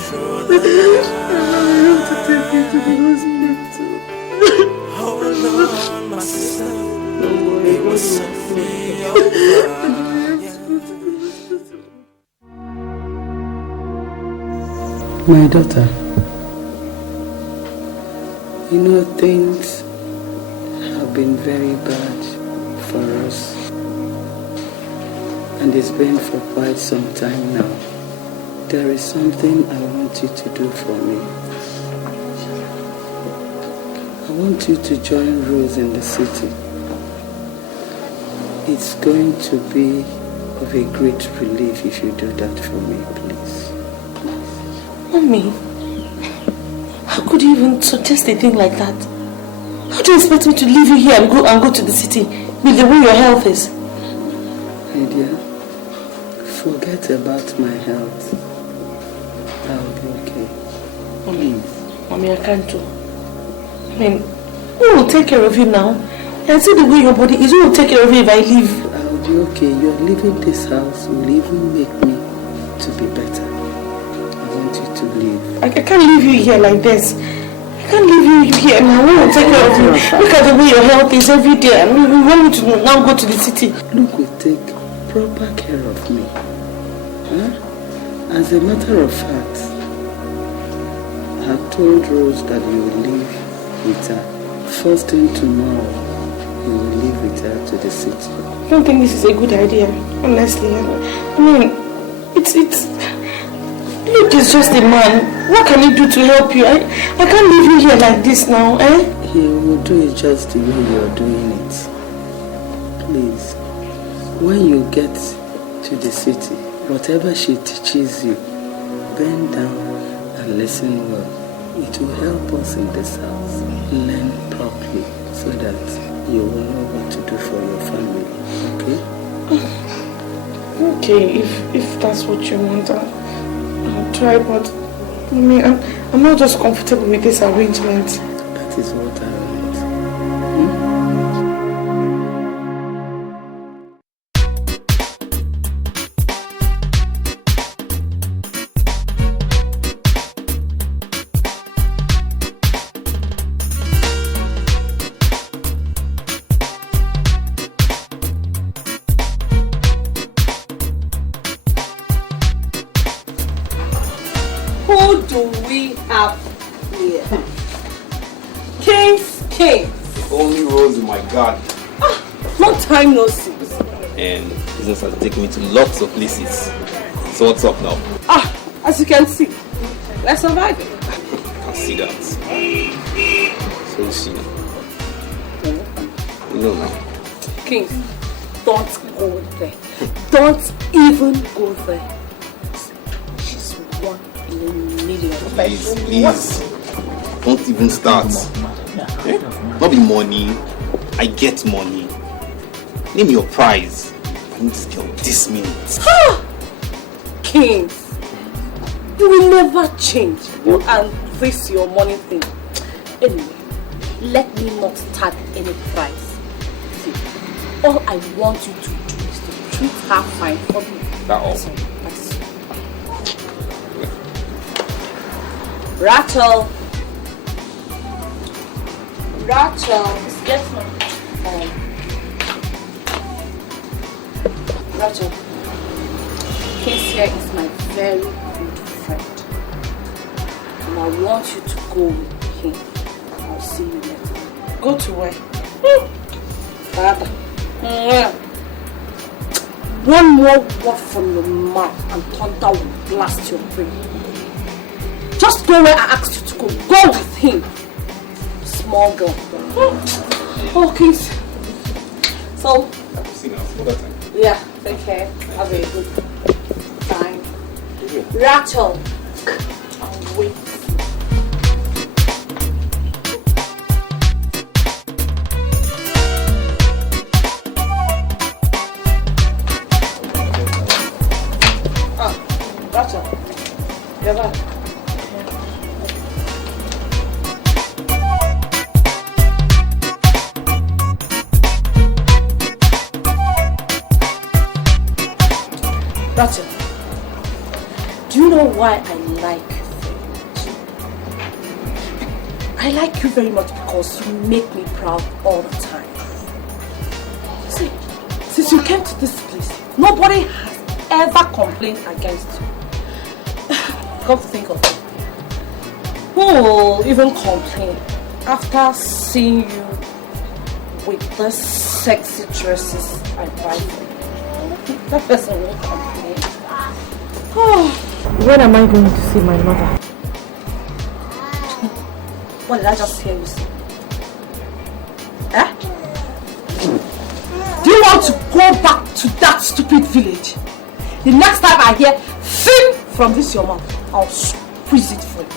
have to take you to the hospital. Hold on, my sister. Don't worry, it was me. My daughter, you know things have been very bad for us, and it's been for quite some time now. There is something I want you to do for me. I want you to join Rose in the city. It's going to be of a great relief if you do that for me, please. Mommy, how could you even suggest a thing like that? How do you expect me to leave you here and go to the city with the way your health is? My dear, Forget about my health. I'll be okay. Mommy, I can't do. I mean, who will take care of you now? And see the way your body is, who will take care of you if I leave? I'll be okay. You're leaving this house will even make me to be better. I want you to leave. I can't leave you here like this. I can't leave you here now. Who will take care of you? Look at the way your health is every day. And we want you to now go to the city. Luke will take proper care of me. Huh? As a matter of fact, I've told Rose that you will leave with her. First thing tomorrow, you will leave with her to the city. I don't think this is a good idea, honestly. I mean, it's Luke is just a man. What can he do to help you? I can't leave you here like this now, eh? He will do it just the way you're doing it. Please, when you get to the city, whatever she teaches you, bend down and listen well. It will help us in this house. Learn properly so that you will know what to do for your family. Okay? Okay, if that's what you want, I'll try, but I mean, I'm not just comfortable with this arrangement. That is what I want. Time no see. And business has taken me to lots of places. So what's up now? As you can see, we're surviving. I can see that. So see. You know now. Kings, don't go there. Don't even go there. She's 1 in a million. Please. Don't even start. Not be money. I get money. Name your prize. I need this girl this minute. Kings, you will never change. You and this your money thing. Anyway, let me not start any price. See, all I want you to do is to treat her fine for me. That all? That's Rachael. Yes, ma'am. Rachael, Case here is my very good friend. And I want you to go with him. I'll see you later. Go to where? Father. One more word from your mouth and thunder will blast your brain. Just go where I asked you to go. Go with him. Small girl. Oh, Case. So, yeah, take care. Have a good time. Rachael, I'll wait. Rachael, you're back. Rachael, do you know why I like you? I like you very much because you make me proud all the time. See, since you came to this place, nobody has ever complained against you. Come to think of it, who will even complain after seeing you with the sexy dresses I buy for you? That person will complain. Oh, when am I going to see my mother? What did I just hear you say? Eh? Do you want to go back to that stupid village? The next time I hear "fin" from this your mouth, I'll squeeze it for you.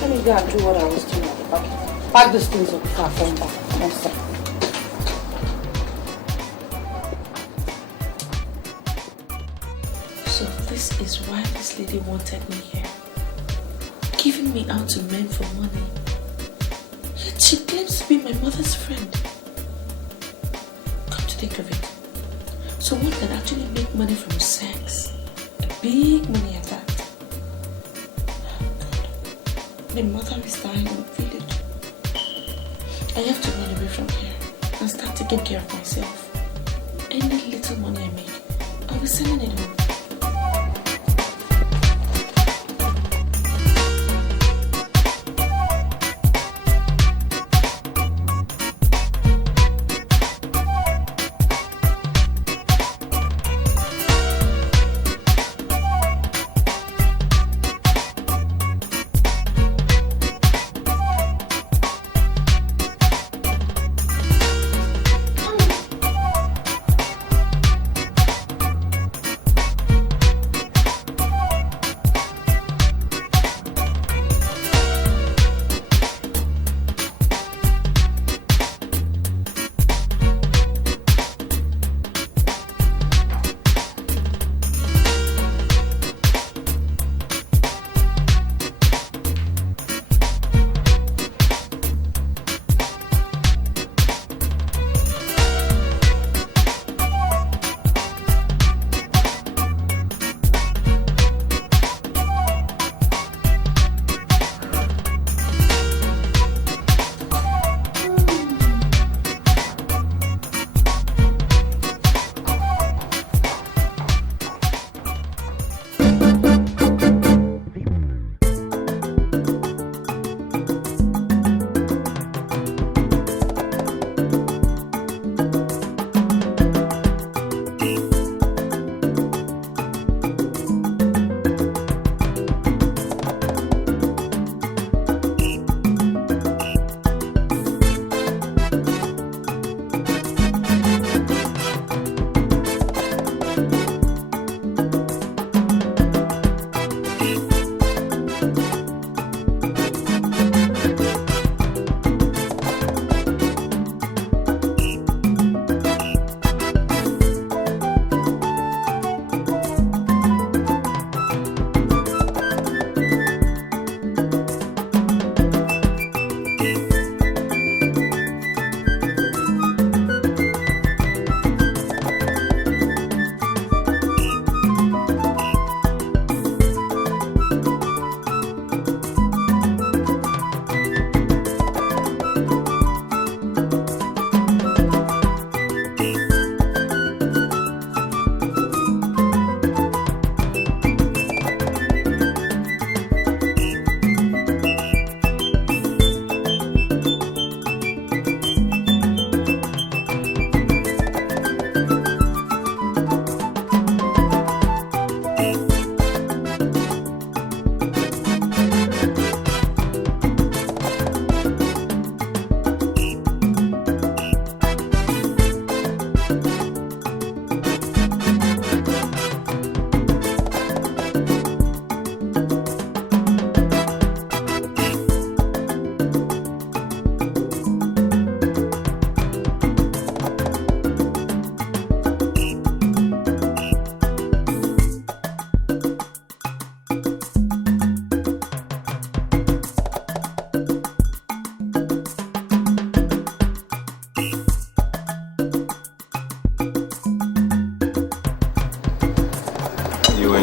Let me go and do what I was doing at the back. Pack these things up before I come back. No, sir. is why this lady wanted me here. Giving me out to men for money. Yet she claims to be my mother's friend. Come to think of it, someone that actually make money from sex. Big money at that. God. My mother is dying in the village. I have to run away from here and start taking care of myself. Any little money I make, I'll be sending it home.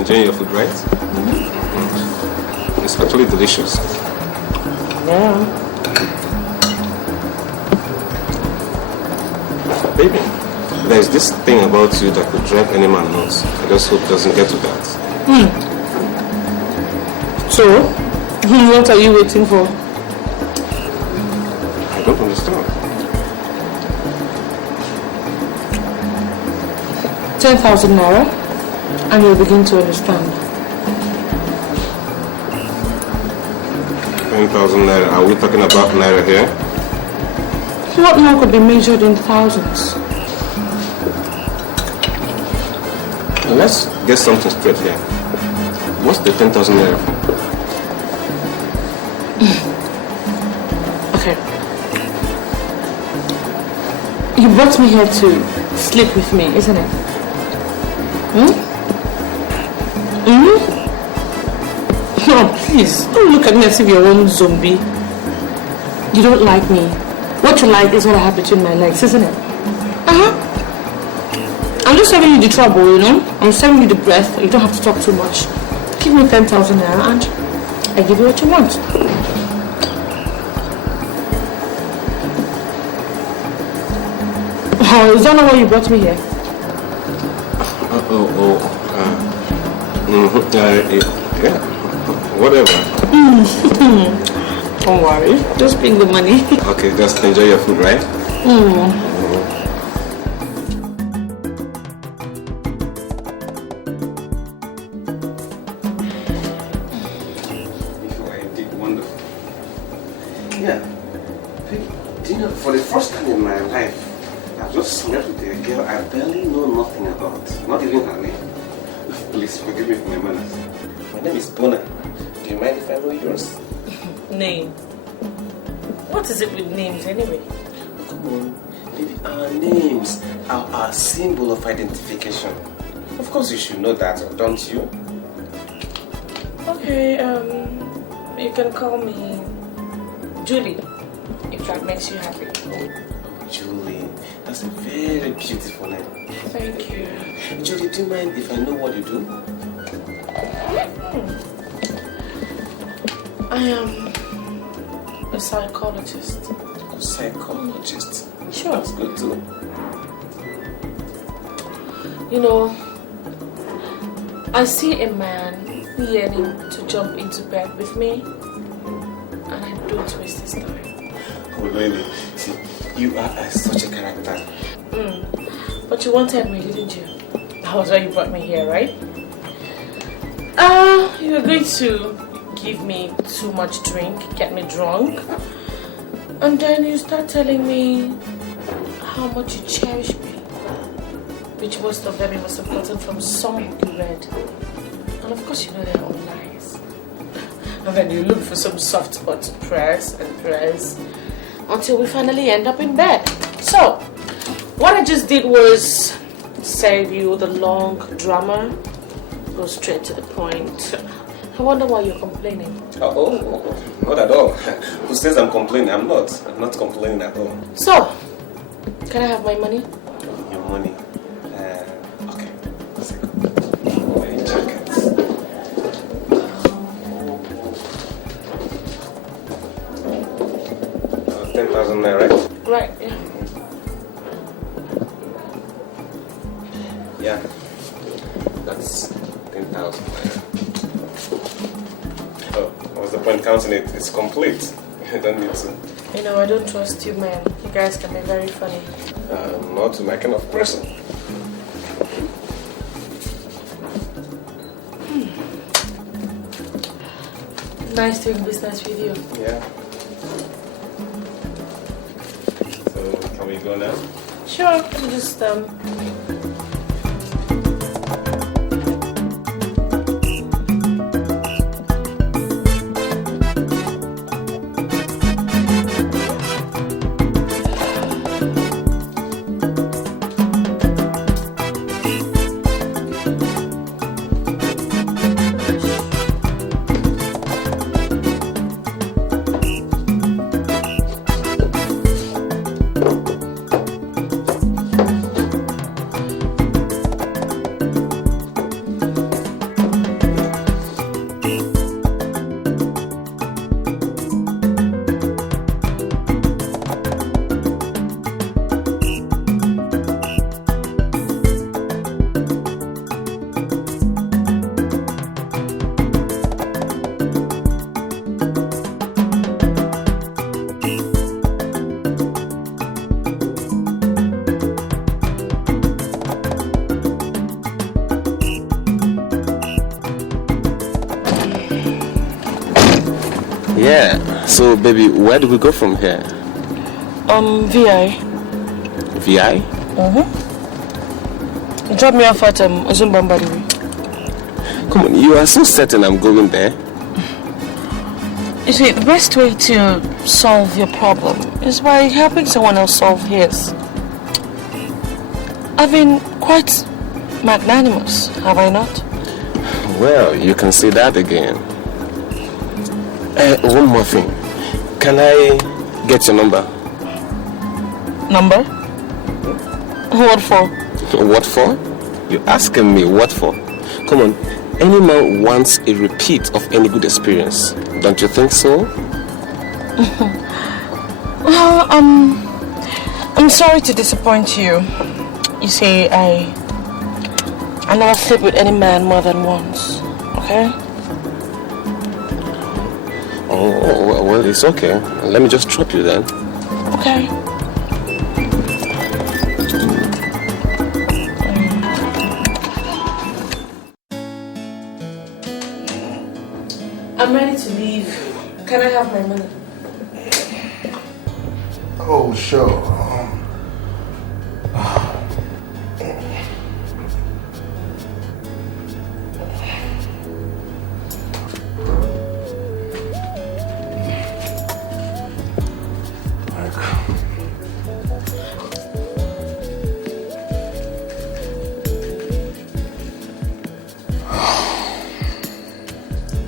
enjoying your food, right? Mm-hmm. It's actually delicious. Yeah. Baby, there's this thing about you that could drive any man nuts. I just hope it doesn't get to that. So, what are you waiting for? I don't understand. 10,000 naira, and you'll begin to understand. 10,000 naira. Are we talking about naira here? What now could be measured in thousands? Let's get something straight here. What's the 10,000 naira for? Okay. You brought me here to sleep with me, isn't it? No, please, don't look at me as if you're one zombie. You don't like me. What you like is what I have between my legs, isn't it? I'm just saving you the trouble, you know? I'm saving you the breath. You don't have to talk too much. Give me 10,000 naira and I give you what you want. Oh, is that not why you brought me here? Yeah, whatever. Don't worry, just bring the money. Okay, just enjoy your food, right? Wonderful. Yeah. Do you know, for the first time in my life, I've just met with a girl I barely know nothing about. Not even her name. Please forgive me for my manners. My name is Bona. Do you mind if I know yours? Name? What is it with names anyway? Come on, baby. Our names are our symbol of identification. Of course you should know that, don't you? Okay, you can call me Julie, if that makes you happy. Oh, Julie. That's a very beautiful name. Thank you. Julie, do you mind if I know what you do? I am a psychologist. A psychologist? Sure. That's good too. You know, I see a man yearning to jump into bed with me, and I don't waste his time. Oh, really? See, you are such a character. But you wanted me, didn't you? That was why you brought me here, right? You were going to give me too much drink, get me drunk, and then you start telling me how much you cherish me, which most of them you must have gotten from some book you read. And of course you know they're all lies. And then you look for some soft spot to press and press until we finally end up in bed. So, what I just did was save you the long drama, go straight to the point. I wonder why you're complaining. Oh, not at all. Who says I'm complaining? I'm not complaining at all. So, can I have my money? Your money? Okay. My jacket. 10,000 naira, right? Right, yeah. Yeah. That's 10,000 naira. Oh, what's the point counting it? It's complete. I don't need to. You know, I don't trust you, man. You guys can be very funny. Not my kind of person. Nice doing business with you. Yeah. So, can we go now? Sure, let me just Yeah. So, baby, where do we go from here? VI. VI? You drop me off at Uzumbambari. Come on, you are so certain I'm going there. You see, the best way to solve your problem is by helping someone else solve his. I've been quite magnanimous, have I not? Well, you can say that again. One more thing. Can I get your number? Number? What for? What for? You're asking me what for? Come on, any man wants a repeat of any good experience. Don't you think so? Well, I'm sorry to disappoint you. You see, I never sleep with any man more than once, okay? Oh, well, it's okay. Let me just drop you then. Okay. I'm ready to leave. Can I have my money? Oh, sure.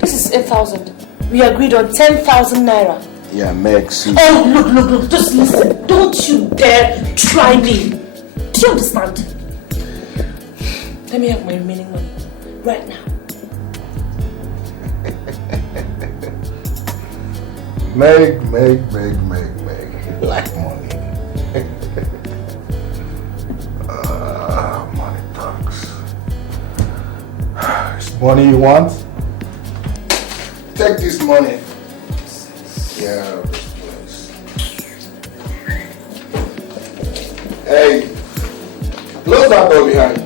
This is 8,000. We agreed on 10,000 naira. Yeah, Meg, see. Oh, look, just listen. Don't you dare try me. Do you understand? Let me have my remaining money. Right now. Meg. Like money. Money talks. It's money you want? Take this money. Yeah, this place. Hey, close that door behind.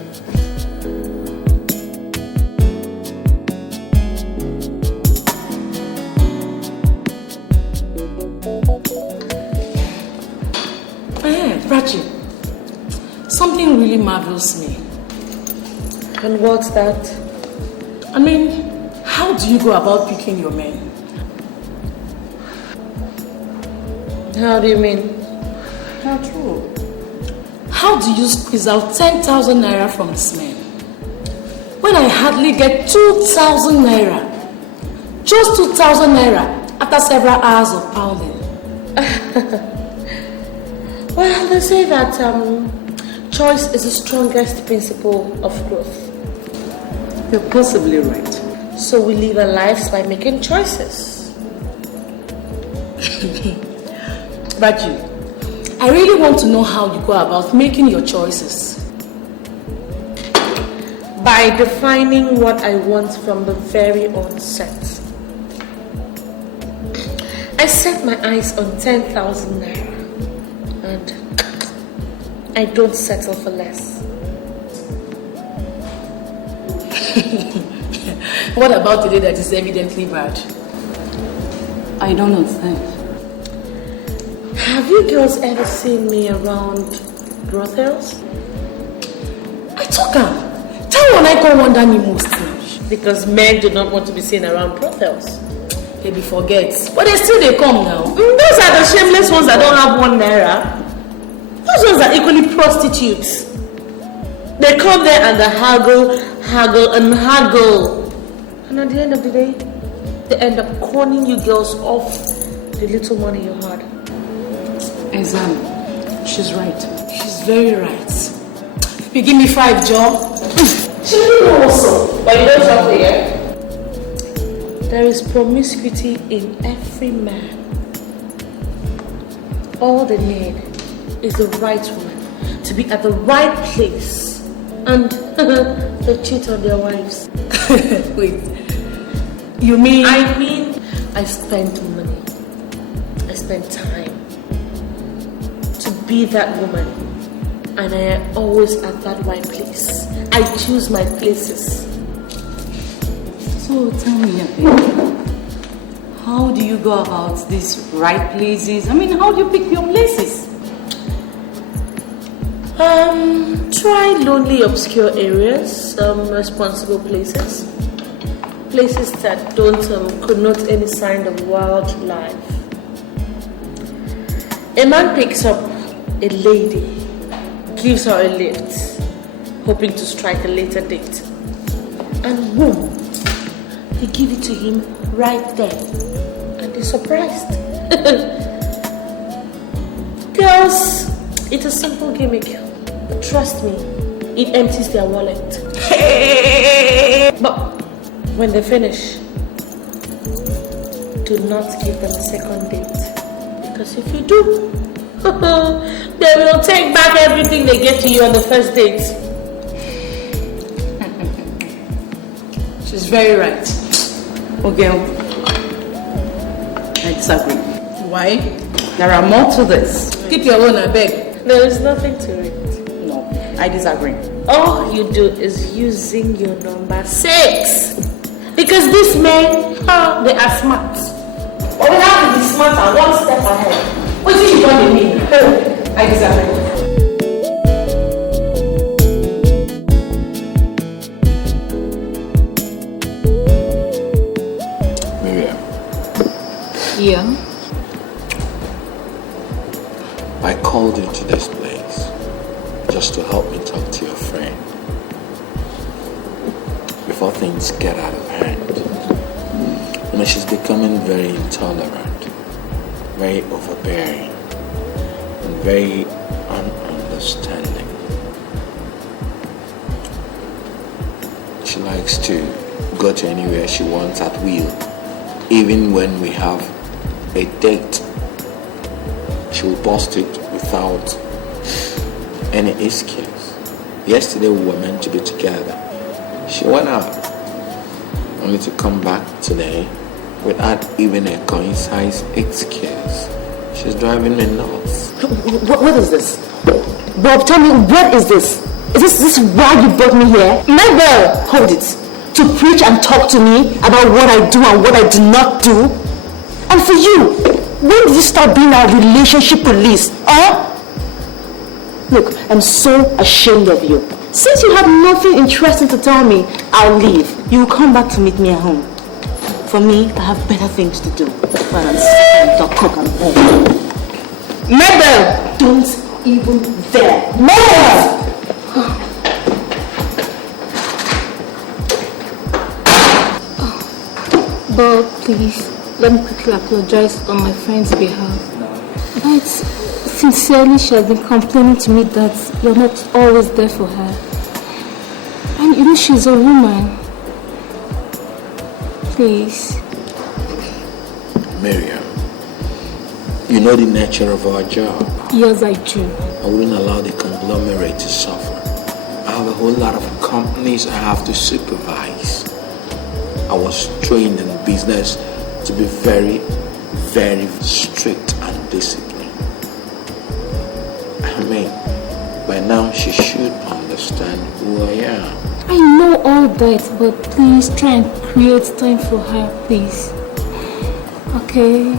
Rachael, something really marvels me. And what's that? I mean, how do you go about picking your men? How do you mean? How true. How do you squeeze out 10,000 naira from this man? When I hardly get 2,000 naira. Just 2,000 naira after several hours of pounding. Well, they say that choice is the strongest principle of growth. You're possibly right. So we live our lives by making choices. But I really want to know how you go about making your choices. By defining what I want from the very onset. I set my eyes on 10,000 naira. And I don't settle for less. What about the day that is evidently bad? I don't understand. Have you girls ever seen me around brothels? I took her. Tell one I call wonder me most. Because men do not want to be seen around brothels. Maybe forget. But they come now. Those are the shameless ones that don't have 1 naira. Those ones are equally prostitutes. They come there and they haggle. And at the end of the day, they end up conning you girls off the little money you had. Exam. She's right. She's very right. You give me 5 jobs. She really know what's up. But you don't have to, yeah? There is promiscuity in every man. All they need is the right woman to be at the right place, and they cheat on their wives. Wait, you mean? I mean, I spent money, I spent time to be that woman, and I am always at that right place. I choose my places. So tell me, how do you go about these right places? I mean, how do you pick your places? Try lonely, obscure areas, responsible places. Places that don't connote any sign of wildlife. A man picks up a lady, gives her a lift, hoping to strike a later date. And boom, They give it to him right there. And they're surprised. Girls, it's a simple gimmick. But trust me, it empties their wallet. But when they finish, do not give them a second date. Because if you do, they will take back everything they gave to you on the first date. She's very right. Okay, I disagree. Why? There are more to this. Keep your own, I beg. There is nothing to it. No, I disagree. All you do is using your number 6. Because these men, they are smart. But we have to be smart and one step ahead. What do you want to mean? I disagree. Miriam. Yeah? I called you to this place just to help me talk to your friend before things get out of hand. You know, she's becoming very intolerant, very overbearing, and very ununderstanding. She likes to go to anywhere she wants at will, even when we have a date. She will post it without any excuse. Yesterday we were meant to be together. She went out, only to come back today without even a concise excuse. She's driving me nuts. What is this? Bob, tell me, what is this? Is this why you brought me here? Never! Hold it. To preach and talk to me about what I do and what I do not do? And for you, when did you start being our relationship police? Look, I'm so ashamed of you. Since you have nothing interesting to tell me, I'll leave. You will come back to meet me at home. For me, I have better things to do. Cook and home. Mabel! Don't even dare. Mabel! Bob, please, let me quickly apologize on my friend's behalf. But sincerely, she has been complaining to me that you're not always there for her. And you know she's a woman. Please. Miriam, you know the nature of our job. Yes, I do. I wouldn't allow the conglomerate to suffer. I have a whole lot of companies I have to supervise. I was trained in business to be very, very strict and disciplined. I mean, by now she should understand who I am. I know all that, but please try and create time for her, please. Okay?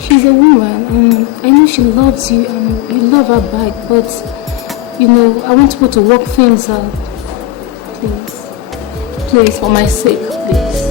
She's a woman, and I know she loves you, and you love her back, but, you know, I want to go to work things out. Please. Please, for my sake, please.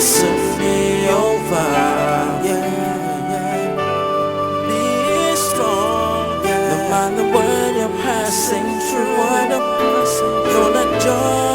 will soon be over. Be strong, no matter what you're passing through. You're not just